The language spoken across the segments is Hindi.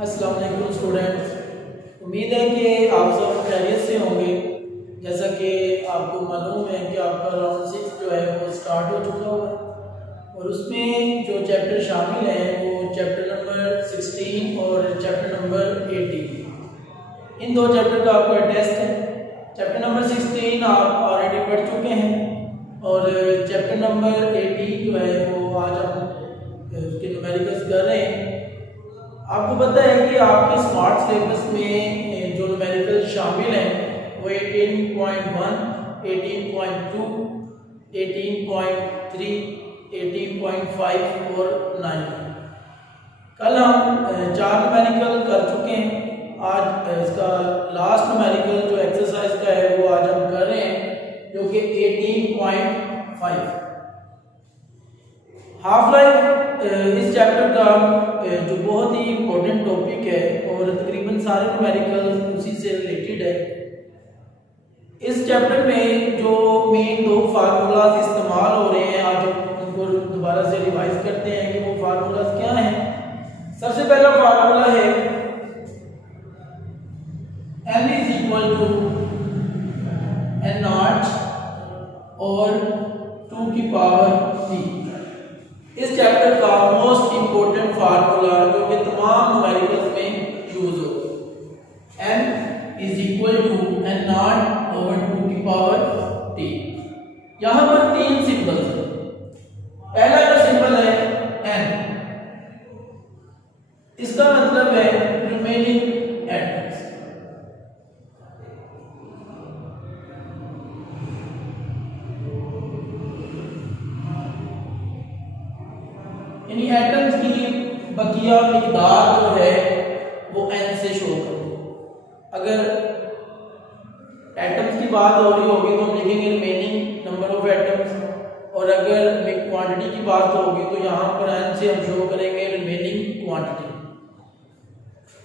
अस्सलाम वालेकुम स्टूडेंट्स, उम्मीद है कि आप सब खैरियत से होंगे। जैसा कि आपको मालूम है कि आपका राउंड 6 जो है वो स्टार्ट हो चुका हुआ है और उसमें जो चैप्टर शामिल हैं वो चैप्टर नंबर 16 और चैप्टर नंबर 18। इन दो चैप्टर का आपका टेस्ट है। चैप्टर नंबर 16 आप ऑलरेडी पढ़ चुके हैं और चैप्टर नंबर 18 जो है वो आज हम उसके न्यूमेरिकल्स कर रहे हैं। आपको पता है कि आपके स्मार्ट सिलेबस में जो न्यूमेरिकल शामिल हैं वो 18.1, 18.2, 18.3, 18.5 और 9। कल हम 4 न्यूमेरिकल कर चुके हैं। आज इसका लास्ट न्यूमेरिकल जो एक्सरसाइज का है वो आज हम कर रहे हैं, जो कि 18.5। हाफ लाइफ इस चैप्टर का जो बहुत ही इम्पोर्टेंट टॉपिक है और तकरीबन सारे न्यूमेरिकल उसी से रिलेटेड है। इस चैप्टर में जो मेन 2 फार्मूलाज इस्तेमाल हो रहे हैं, आज उनको दोबारा से रिवाइज करते हैं कि वो फार्मूलाज क्या हैं। सबसे पहला फार्मूला है n is equal to n nought और 2 की पावर t। इस चैप्टर का मोस्ट इंपोर्टेंट फार्मूला जो कि तमाम न्यूमेरिकल्स में यूज होगा, n is equal to n nought over 2 की पावर t। यहां पर 3 सिंबल्स हैं। पहला जो सिंबल है n, इसका मतलब है रिमेनिंग एटम्स। यानी एटम्स की बकिया मिकदार जो है वो n से शो करो। अगर एटम्स की बात हो रही होगी तो हम लिखेंगे रिमेनिंग नंबर ऑफ एटम्स, और अगर क्वांटिटी की बात होगी तो यहाँ पर n से हम शो करेंगे रिमेनिंग क्वांटिटी।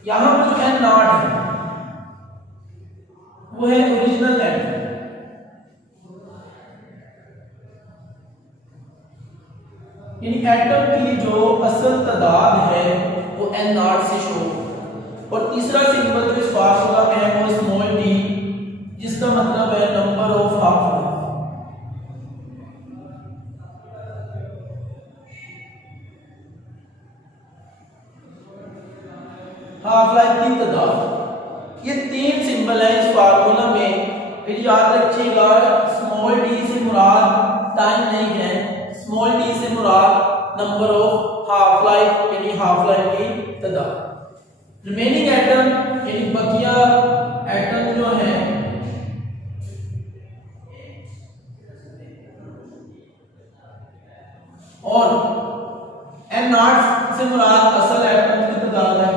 यहाँ पर जो n नॉट है वो है ओरिजिनल एटम। यानी एटम की जो असल तादाद है वो n नॉट से शो। और तीसरा सिंबल जो इस फार्मूला में है वो स्मॉल d, जिसका मतलब है number of half life. Half life की तादाद। ये 3 सिंबल है इस फार्मूला में। फिर याद रखिएगा स्मॉल d से मुराद टाइम नहीं है, स्मॉल d से मुराद नंबर ऑफ हाफ लाइफ यानी हाफ लाइफ की तादाद। रिमेनिंग एटम यानी बकिया एटम जो है और n नॉट से मुराद असल एटम की तादाद है,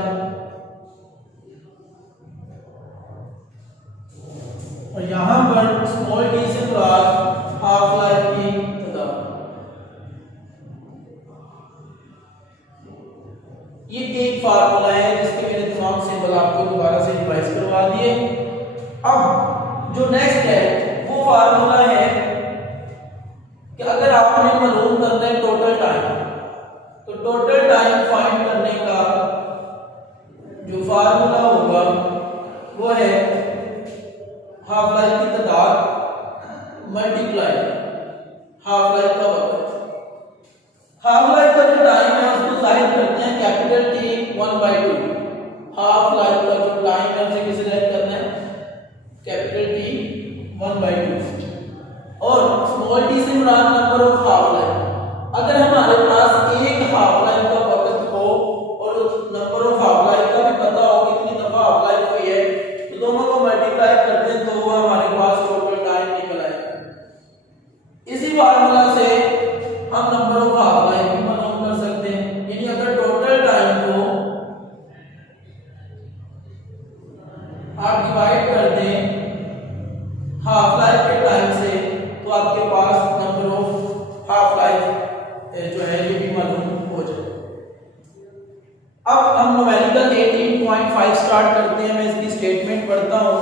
और यहां पर स्मॉल d से मुराद हाफ लाइफ की तादाद। ये एक फार्मूला है जिसके मैंने तमाम सिंबल आपको दोबारा से रिवाइज करवा दिए। अब जो नेक्स्ट है वो फार्मूला है कि अगर आपने मालूम करना है टोटल टाइम, तो टोटल टाइम फाइंड करने का जो फार्मूला होगा वो है हाफ लाइफ की तादाद मल्टीप्लाई हाफ लाइफ का वक्त। हाफ लाइफ का जो टाइम है उसको जाहिर करते हैं कैपिटल T 1/2। हाफ लाइफ का जो टाइम है उसे किसे जाहिर करना है, कैपिटल T 1/2। और स्मॉल d से मुराद नंबर ऑफ हाफ लाइफ। अगर हमारे पास एक हाफ लाइफ का वक्त हो और नंबर ऑफ हाफ लाइफ का भी पता हो कितनी दफा हाफ लाइफ हुई है, तो दोनों को मल्टीप्लाई करते हैं तो वो हमारे पास टोटल टाइम निकल आएगा। इसी फार्मूला से हम नंबर ऑफ हाफ लाइफ भी मालूम कर सकते हैं। यानी अगर टोटल टाइम को आप डिवाइड कर दें हाफ लाइफ के टाइम से तो आपके पास नंबर ऑफ हाफ लाइफ जो है ये भी मालूम हो जाए। अब हम न्यूमेरिकल 18.5 स्टार्ट करते हैं। मैं इसकी स्टेटमेंट पढ़ता हूँ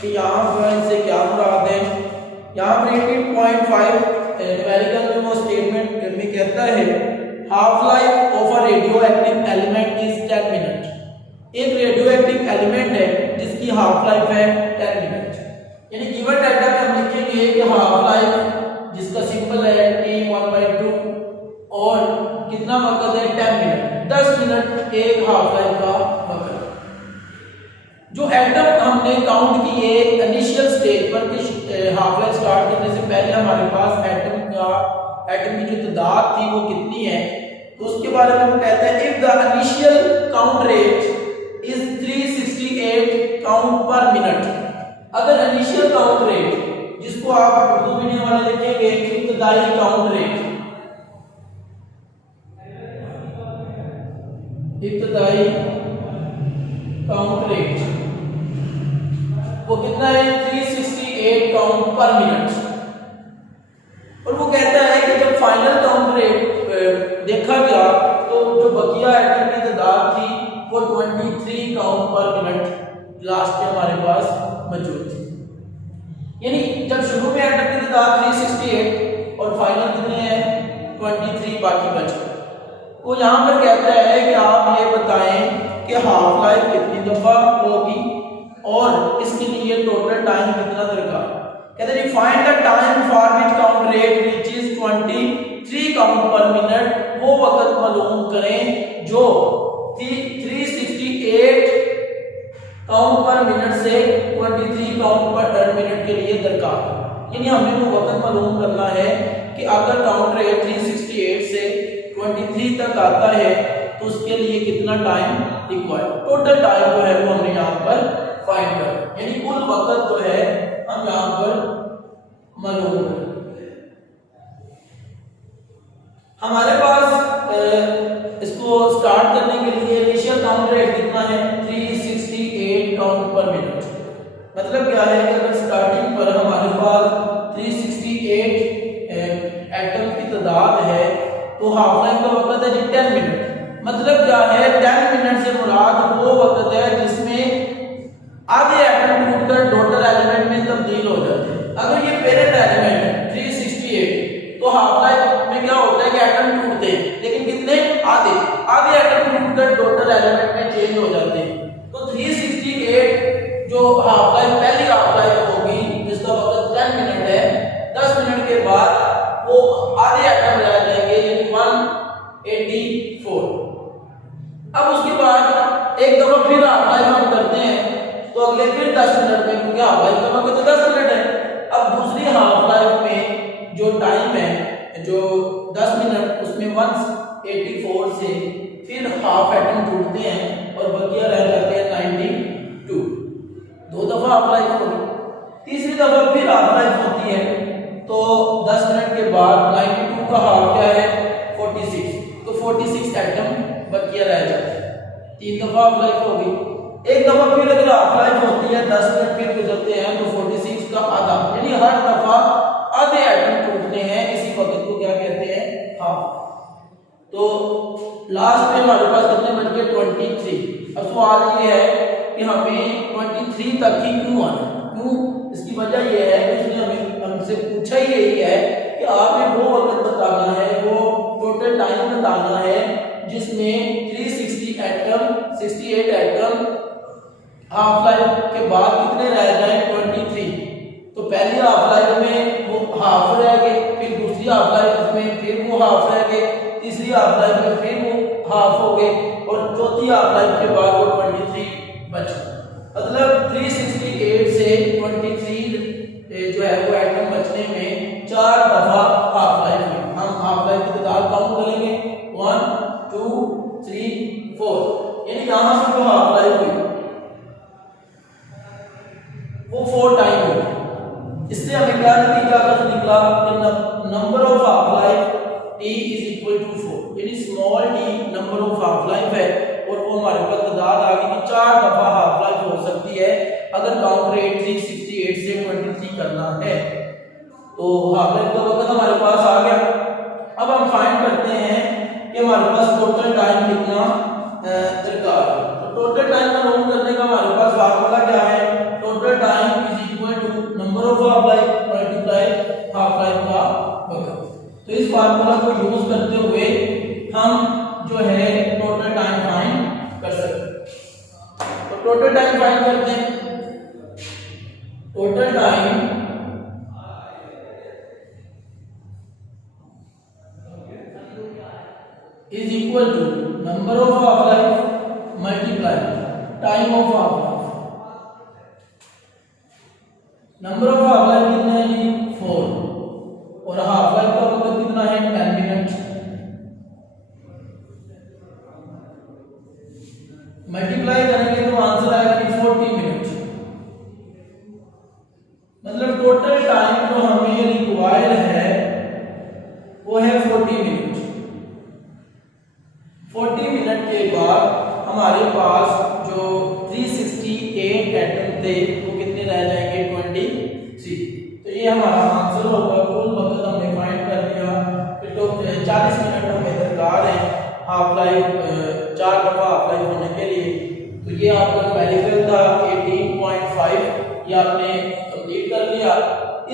कि यहाँ पर इससे क्या मुराद है। यहाँ पर 18.5 न्यूमेरिकल में वो स्टेटमेंट में कहता है half life of a radio active element is 10 minute. Half life है 10 मिनट। यानी गिवन डाटा में हम लिखेंगे कि हाफ लाइफ जिसका सिंबल है t1/2 और कितना वक्त है 10 मिनट, 10 मिनट एक हाफ लाइफ का वक्त। जो एटम हमने काउंट किए इनिशियल स्टेज पर कि हाफ लाइफ स्टार्ट करने से पहले हमारे पास एटम की जो तादाद थी वो कितनी है, तो उसके बारे में वो कहते हैं if the initial count rate is 368 count पर मिनट। अगर इनिशियल काउंट रेट जिसको आप उर्दू मीडियम वाले लिखेंगे इब्तदाई काउंट रेट, इब्तदाई काउंट रेट वो कितना है 368 काउंट पर मिनट। और वो कहता है कि जब फाइनल काउंट रेट देखा गया तो जो बकिया एटम की तादाद थी वो 23 काउंट पर मिनट लास्ट में हमारे पास मौजूद थी। यानी जब शुरू में एटम की तादाद 368 और फाइनल कितने हैं 23 बाकी बच गए। वो यहाँ पर कहता है कि आप ये बताएं कि हाफ लाइफ कितनी दफा होगी और इसके लिए टोटल टाइम कितना दरकार। कहते हैं find the time for which count rate reaches 23 count पर मिनट, वो वक्त मालूम करें जो 368 काउंट पर मिनट से 23 काउंट पर मिनट के लिए दरकार। यानी हमें वो वक्त मालूम करना है कि अगर काउंट रेट 368 से 23 तक आता है तो उसके लिए कितना टाइम रिक्वायर्ड। टोटल टाइम जो है वो हमने यहाँ पर फाइंड कर, यानी कुल वक्त जो है हम यहाँ पर मालूम करें। हमारे पास इसको स्टार्ट करने के लिए इनिशियल काउंट रेट कितना है 368 काउंट पर मिनट। मतलब क्या है कि अगर स्टार्टिंग पर हमारे पास 368 एटम की तादाद है तो हाफ लाइफ का वक्त है 10 मिनट। मतलब क्या है 10 मिनट से मुराद वो वक्त है जिसमें आधे एटम टूटकर टोटल एलिमेंट में तब्दील हो जाते हैं। अगर ये पेरेंट एलिमेंट है 368 तो हाफ लाइफ में क्या होता है कि एटम टूटते हैं, लेकिन कितने आधे एटम टूटकर टोटल एलिमेंट में चेंज हो जाते हैं। तो 368 जो हाफ लाइफ पहली हाफ लाइफ होगी जिसका वक्त 10 मिनट है, 10 मिनट के बाद वो आधे एटम रह जाएंगे यानी 184। अब उसके बाद एक दफा फिर हाफ लाइफ हम करते हैं तो अगले फिर 10 मिनट में, क्योंकि हाफ लाइफ का वक्त तो 10 मिनट है। अब दूसरी हाफ लाइफ में जो टाइम है जो 10 मिनट उसमें 184 से फिर हाफ एटम टूटते हैं और बकिया रह जाते हैं 92। दो दफा हाफ लाइफ होगी। तीसरी दफा फिर हाफ लाइफ होती है तो 10 मिनट के बाद 92 का हाफ क्या है 46, तो 46 एटम बकिया रह जाते हैं। 3 दफा हाफ लाइफ होगी। एक दफा फिर अगर हाफ लाइफ होती है 10 मिनट फिर गुजरते हैं तो 46 का आधा, यानी हर दफा आधे एटम टूटते हैं। इसी वक्त को क्या कहते हैं हाफ। तो लास्ट में हमारे पास कितने बच गए 23। अब सवाल ये है कि हमें 23 तक ही क्यों आना, क्यों? इसकी वजह यह है कि उसने हमें हमसे पूछा ही यही है कि आपने वो वक्त बताना है, वो टोटल टाइम बताना है जिसमें 368 एटम हाफ लाइफ के बाद कितने रह जाए 23। तो पहली हाफ लाइफ में वो हाफ रह गए, फिर दूसरी हाफ लाइफ में फिर वो हाफ रह गए, तीसरी हाफ लाइफ में फिर वो हाफ हो गए और चौथी हाफ लाइफ के बाद वो 23 बच गए। मतलब 368 से 23 जो है वो एटम बचने में 4 दफा हाफ लाइफ में। हम हाफ लाइफ की तादाद काउंट करेंगे 1 2 3 4, यानी यहां से जो हाफ लाइफ हुई वो 4 टाइम होगी। इससे हमें क्या नतीजा निकला कि number of half life t is equal to 4, यानी small t number of half life है और वो हमारे पास तादाद आ गई कि 4 दफा हाफ लाइफ हो सकती है अगर काउंट रेट 368 से 23 करना है। तो हाफ लाइफ का वक्त हमारे पास आ गया। अब हम फाइंड करते हैं कि हमारे पास टोटल टाइम कितना दरकार है। तो टोटल टाइम मालूम करने का हमारे पास फार्मूला क्या है, total time is equal to number of half life multiply half life का वक्त। तो इस फार्मूला को यूज करते हुए हम जो है टोटल टाइम फाइंड कर सकते हैं। तो टोटल टाइम फाइंड करते हैं। Total time is equal to number of half life multiply time of half life। Number of half life कितना है जी 4 और हाफ लाइफ का वक्त कितना है 10 मिनट, मल्टीप्लाई करेंगे तो आंसर आएगा कि 40 मिनट। मतलब टोटल टाइम जो हमें रिक्वायर्ड है वो है 40 मिनट। 40 मिनट के बाद हमारे पास जो 368 एटम थे वो कितने रह जाएंगे 23। तो ये हमारा आंसर होगा। कुल वक्त हमने फाइंड कर लिया। तो 40 मिनट हमें दरकार है हाफ लाइफ 4 दफा हाफ लाइफ होने के लिए। तो ये आपका न्यूमेरिकल था 18.5, ये आपने कंप्लीट कर लिया।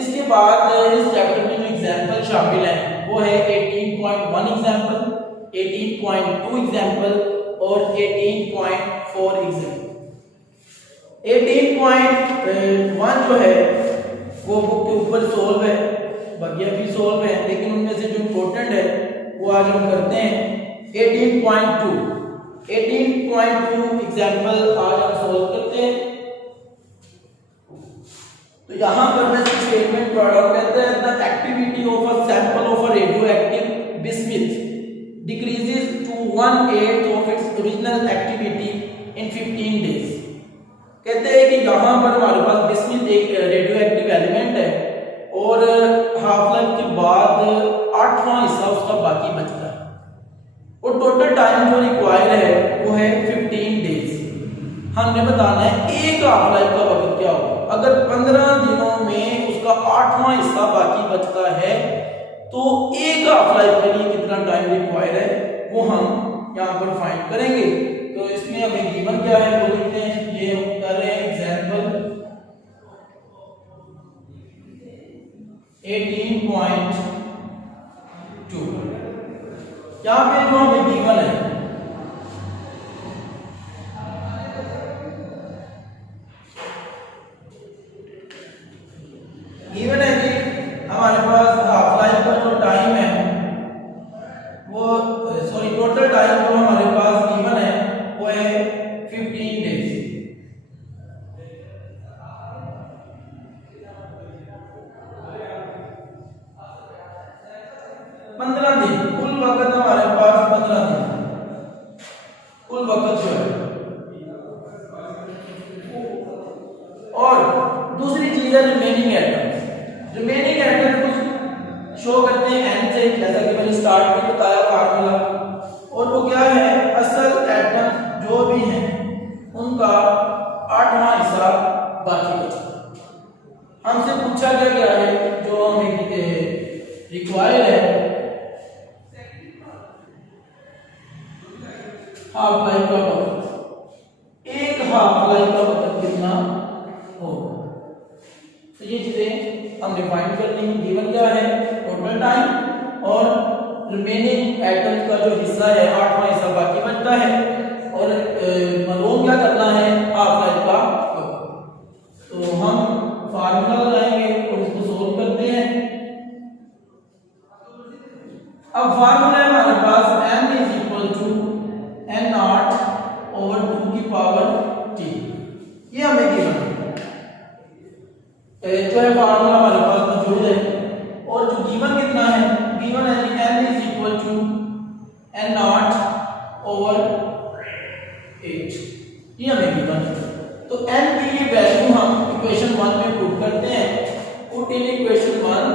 इसके बाद इस चैप्टर में जो एग्जांपल शामिल हैं वो है 18.1 एग्जांपल, 18.2 एग्जांपल और 18.4 एग्जांपल। 18.1 जो है वो बुक के ऊपर सोल्व है, बाकी भी सोल्व है, लेकिन उनमें से जो इम्पोर्टेंट है वो आज हम करते हैं। 18.2 एग्जांपल आज हम सोल्व करते हैं। तो यहां पर मैं स्टेटमेंट प्रोडक्ट कहता है the activity of a sample of a radio active bismuth decreases to 1/8 of its original activity in 15 days। कहते हैं कि यहाँ पर हमारे पास बिस्मिथ एक रेडियो एक्टिव एलिमेंट है और हाफ लाइफ के बाद 8वां हिस्सा उसका बाकी बचता है और टोटल टाइम जो रिक्वायर है वो है 15 डेज। हमने बताना है एक हाफ लाइफ का वक्त क्या होगा। अगर 15 दिनों में उसका 8वां हिस्सा बाकी बचता है तो एक हाफ लाइफ के लिए कितना टाइम रिक्वायर्ड है वो हम यहाँ पर फाइंड करेंगे। तो इसमें हमें गिवन क्या है वो लिखते हैं। ये हम कर रहे हैं एग्जांपल 18.2। यहाँ पे जो हमें गिवन है गिवन है कि हमारे पास हाफ लाइफ का जो टाइम है वो टोटल टाइम जो हमारे पास गिवन है वो है 15 डेज। 15 दिन कुल वक्त हमारे पास 15 दिन कुल वक्त जो है। और दूसरी चीज है रिमेनिंग एटम्स। रिमेनिंग एटम कुछ शो करते हैं एन से, जैसा कि मैंने स्टार्ट में बताया फार्मूला। और वो क्या है असल एटम जो भी हैं उनका 8वां हिस्सा बाकी बचा। हमसे पूछा गया है जो हमें रिक्वायर है हाफ लाइफ का वक्त, एक हाफ लाइफ का वक्त कितना होगा। तो ये चीजें हमने फाइंड करनी है। गिवन क्या है टोटल टाइम और रिमेनिंग एटम्स का जो हिस्सा है 8वां हिस्सा बाकी बचता है और मालूम क्या करना है हाफ लाइफ का वक्त। तो हम फार्मूला लगाएंगे और इसको सोल्व करते हैं। अब फार्मूला है हमारे पास m is equal to n0 over 2 की पावर t। ये हमें गिवन है जो है फार्मूला हमारे पास मौजूद है। और जो गिवन कितना है गिवन है कि n is equal to n0 over 8। ये हमें गिवन है। तो n की ये वैल्यू हम इक्वेशन 1 में पुट करते हैं। Put in equation 1।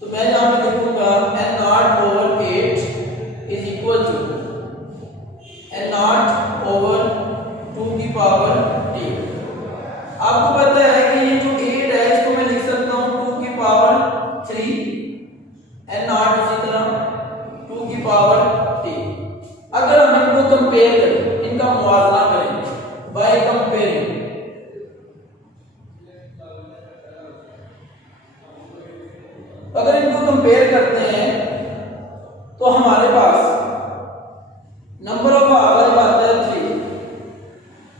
तो मैं यहां पे लिखूंगा n0 over 8 is equal to n0 over 2 की पावर t। आपको पता है कि ये जो 8 है इसको मैं लिख सकता हूं 2 की पावर 3, n0 इसी तरह 2 की पावर t। अगर हम इनको कंपेयर करें, इनका मुआवजा करें बाय कंपेयरिंग, अगर इनको कंपेयर करते हैं तो हमारे पास नंबर ऑफ हाफ लाइफ आता है 3।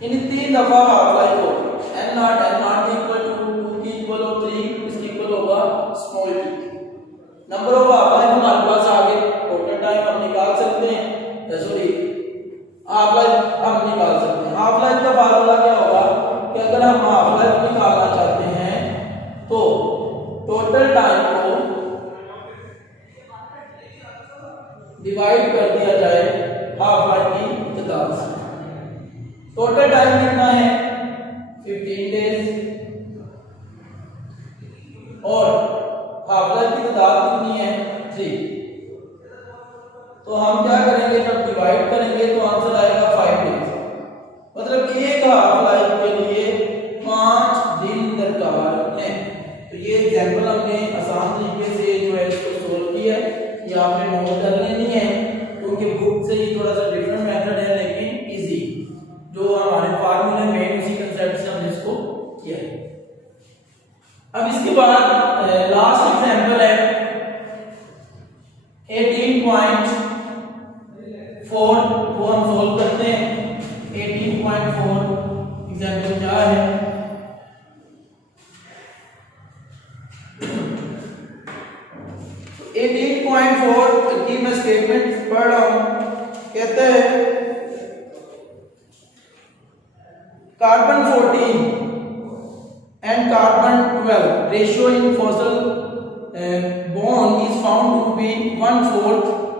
इन 3 दफा हाफ लाइफ होगी। एन नॉट इक्वल टू 2 की इक्वल और 3 इसकी इक्वल होगा small T. Number of half life हमारे पास आ गए, टोटल टाइम हम निकाल सकते हैं, सॉरी हाफ लाइफ हम निकाल सकते हैं। हाफ लाइफ का फार्मूला क्या होगा कि अगर हम हाफ लाइफ निकालना चाहते हैं तो टोटल टाइम को डिवाइड कर दिया जाए हाफ लाइफ की तादाद से। टोटल टाइम कितना है 15 डेज और हाफ लाइफ की तादाद कितनी है 3। तो हम क्या करेंगे, जब डिवाइड करेंगे तो आंसर आएगा 5 डेज। मतलब एक हाफ लाइफ के लिए 5 दिन दरकार है। तो ये एग्जांपल हमने आसान तरीके से जो है इसको सोल्व किया है, ये आपने नोट कर लेनी है क्योंकि बुक से ही थोड़ा सा डिफरेंट मेथड है लेकिन इजी, जो हमारे फार्मूले में उसी कांसेप्ट से हमने इसको किया है। अब इसके बाद लास्ट एग्जांपल है 18.4 वो हम सोल्व करते हैं। 18.4 एग्जांपल क्या है, तो 18.4 की मैं स्टेटमेंट पढ़ रहा हूं। कहते हैं carbon 14 and carbon 12 ratio in fossil bond is found to be 1/4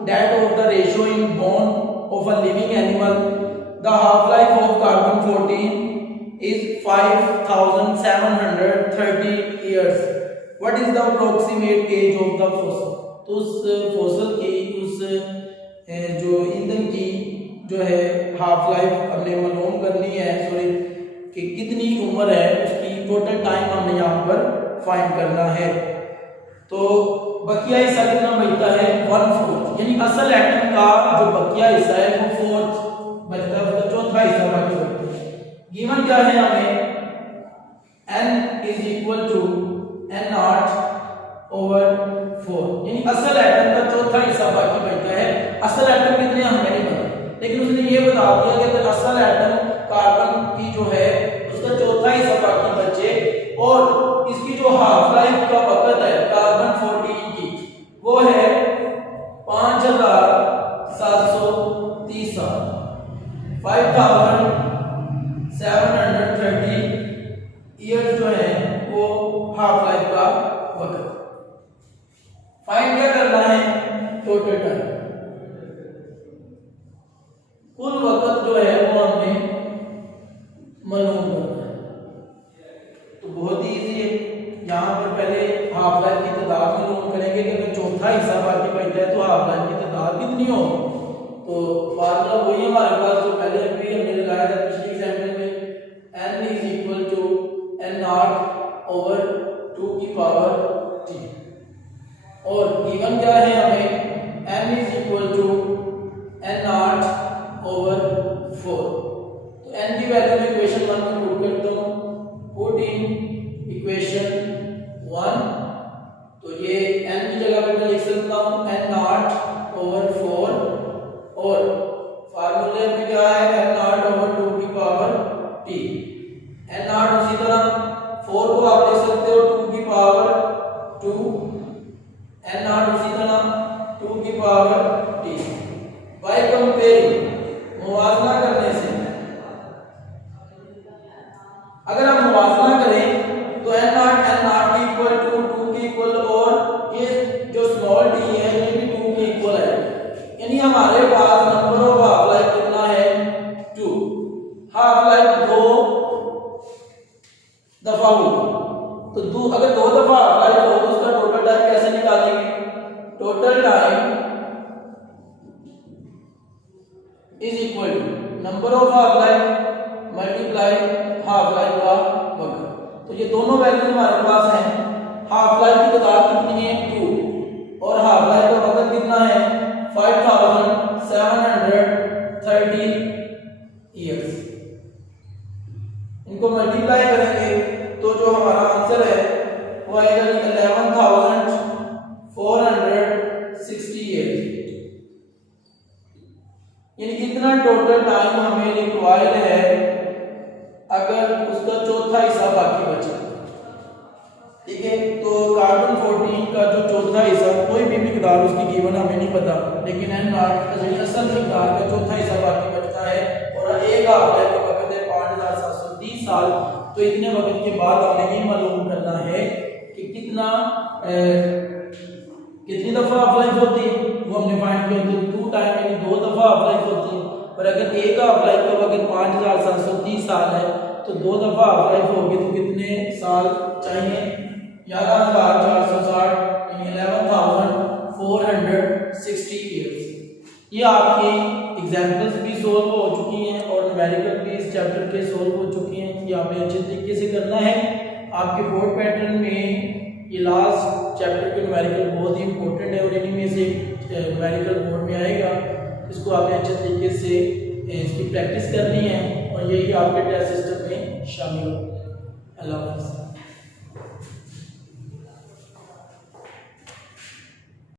that of the ratio in bond of a living animal. The half life of carbon 14 is 5730 years. What is the approximate age of the fossil? तो उस फॉसिल की उस जो ईंधन की जो है हाफ लाइफ हमने मालूम करनी है, सॉरी कि कितनी उम्र है उसकी टोटल टाइम हमने यहाँ पर फाइंड करना है। तो बकिया हिस्सा कितना बचता है 1/4, यानी असल एटम का जो बकिया हिस्सा है वो 4th बचता है, मतलब चौथा हिस्सा बचता है। गिवन क्या है हमें n is equal to n0/4, यानी असल एटम का चौथा हिस्सा बाकी बचता है। असल एटम कितने हमें नहीं पता, लेकिन उसने ये बता दिया कि अगर असल एटम कार्बन की जो है उसका चौथा हिस्सा बाकी बचे और इसकी जो हाफ लाइफ का वक्त है कार्बन 14 की वो है 5730 साल, 5730 ईयर्स जो है वो हाफ लाइफ का वक्त। फाइंड क्या करना है, टोटल टाइम, कुल वक्त जो है वो हमने मालूम करना है। तो बहुत ही इजी है, यहाँ पर पहले हाफ लाइफ की तादाद मालूम करेंगे कि अगर चौथा हिस्सा बाकी बचता है तो हाफ लाइफ की तादाद कितनी होगी। तो फार्मूला वही हमारे पास जो पहले भी हमने लगाया था पिछले एग्जांपल में, n is equal to n0/2 की पावर t, और गिवन क्या है हमें n is equal to n0/4। तो n की वैल्यू में इक्वेशन 1 में पुट करता हूं, पुट इन इक्वेशन 1, तो ये n की जगह पे मैं लिख सकता हूं n0/4 और फार्मूले में क्या है n0/2 की पावर t। n0 उसी तरह 4 को आप लिख सकते हो 2 की पावर 2, n0 उसी तरह 2 की पावर t। बाय कंपेयरिंग, मुवाजना करने से, अगर हम मुवाजना करें तो n0 इक्वल टू 2 की इक्वल और ये जो स्मॉल t है ये भी 2 के इक्वल है, यानी हमारे पास नंबर ऑफ हाफ लाइफ कितना है 2। हाफ लाइफ 2 दफा होगी, तो अगर 2 दफा हाफ लाइफ हो तो उसका टोटल टाइम कैसे निकालेंगे, total time is equal to number of half life multiply half life का वक्त। तो ये दोनों वैल्यू हमारे पास हैं, हाफ लाइफ की तादाद कितनी है 2 और हाफ लाइफ का वक्त कितना है 5730 ईयर्स। इनको मल्टीप्लाई करेंगे तो जो हमारा आंसर है वो आएगा 11460 ईयर्स, यानी इतना टोटल टाइम हमें रिक्वायर्ड है अगर उसका चौथा हिस्सा बाकी बचा, ठीक है। तो कार्बन 14 का जो चौथा हिस्सा, कोई भी मिकदार उसकी गिवन हमें नहीं पता, लेकिन असल मिकदार का चौथा हिस्सा बाकी बचता है और एक हाफ लाइफ का वक्त है 5730 साल। तो इतने वक्त के बाद हमें ये मालूम करना है कि कितनी दफा हाफ लाइफ होती है, वो हमने फाइंड किया होती है 2 टाइम, यानी 2 दफा हाफ लाइफ होती है। और अगर एक हाफ लाइफ का वक्त 5730 साल है तो 2 दफा हाफ लाइफ होगी तो कितने साल चाहिए? 11460 यानी 11460 ईयर्स। ये आपकी एग्जांपल्स भी सॉल्व हो चुकी हैं और न्यूमेरिकल भी इस चैप्टर के सॉल्व हो चुकी हैं। ये आपने अच्छे तरीके से करना है। आपके बोर्ड पैटर्न में ये लास्ट चैप्टर के न्यूमेरिकल बहुत ही इंपॉर्टेंट है और इन्हीं में से न्यूमेरिकल बोर्ड में आएगा। इसको आपने अच्छे तरीके से इसकी प्रैक्टिस करनी है और यही आपके टेस्ट सिस्टम में शामिल हो। अल्लाह हाफ़िज़।